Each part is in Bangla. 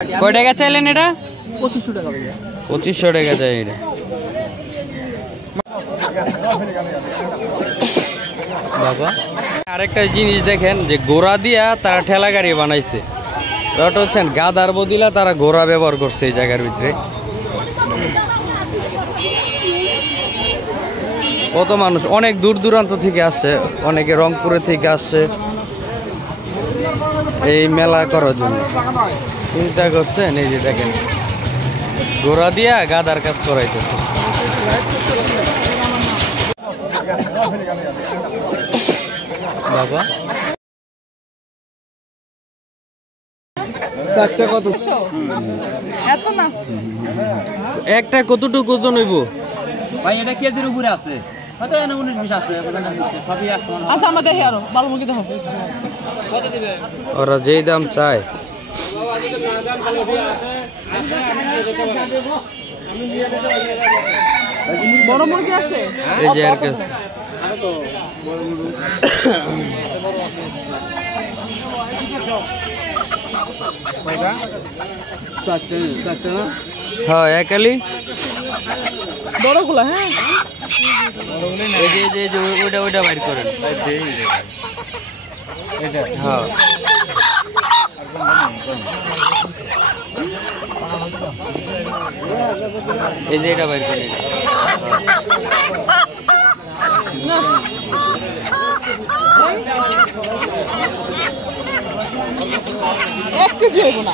কয় টাকা চাইলেন এটা? 2500 টাকা ভাইয়া। 2500 টাকা চাই এটা। বাবা আরেকটা জিনিস দেখেন যে ঘোড়া দিয়া তারা ঠেলা গাড়ি বানাইছে। ওটা হচ্ছেন গাদার বদিলা তারা ঘোড়া ব্যবহার করছে এই জায়গার ভিতরে। কত মানুষ অনেক দূর দূরান্ত থেকে আসছে, অনেকে রংপুরে থেকে আসছে এই মেলা করার জন্য। চিন্তা করছেন এই যে দেখেন ঘোড়া দিয়া গাদার কাজ করাইতেছে। বাবা একটা কতটুকু ওজন হইব ভাই? এটা কেজির উপরে আছে, হয়তো 19-20 আছে। সবই 100। আচ্ছা আমরা দেখি আরো ভালো মুখে দেখো। কত দিবে ওরা যেই দাম চায়। বড় মুরগি আছে এই যে আর কাছে হ্যাঁ একালি বড়গুলা। হ্যাঁ এই যে ওইটা বাইর করেন। হ্যাঁ এই যে এটা বাইর করেন। না 1 কেজি হইব না।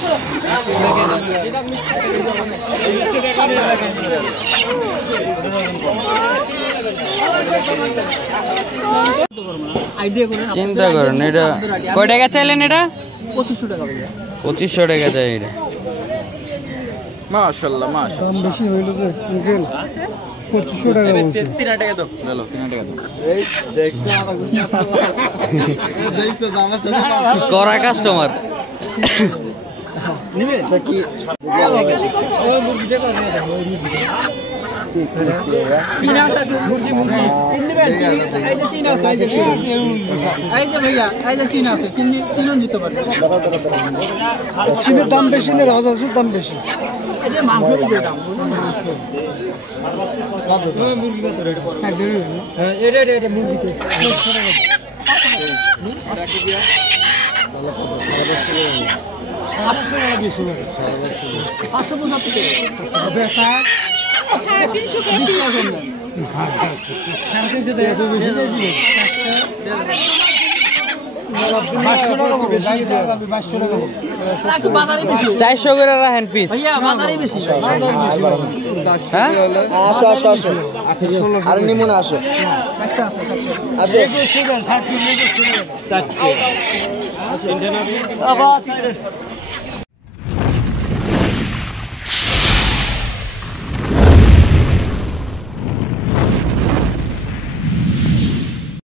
চিন্তা করেন এটা কয় টাকা চাইলেন এটা? 2500 টাকা ভাইয়া। 2500 টাকা চাই এটা। মাশাআল্লাহ মাশাআল্লাহ। দাম বেশি হইল যে আঙ্কেল 2500 টাকা বলছে। 3 টাকা দাও, চলো 3 টাকা দাও। এই দেখছ দেখছ করা কাস্টমার নিবে কি চিনের দাম বেশি না রাজহাঁসের দাম বেশি? চারশো করে রাখেন পিস। হ্যাঁ আসো আসো আসো আর নিমুন আসো আসো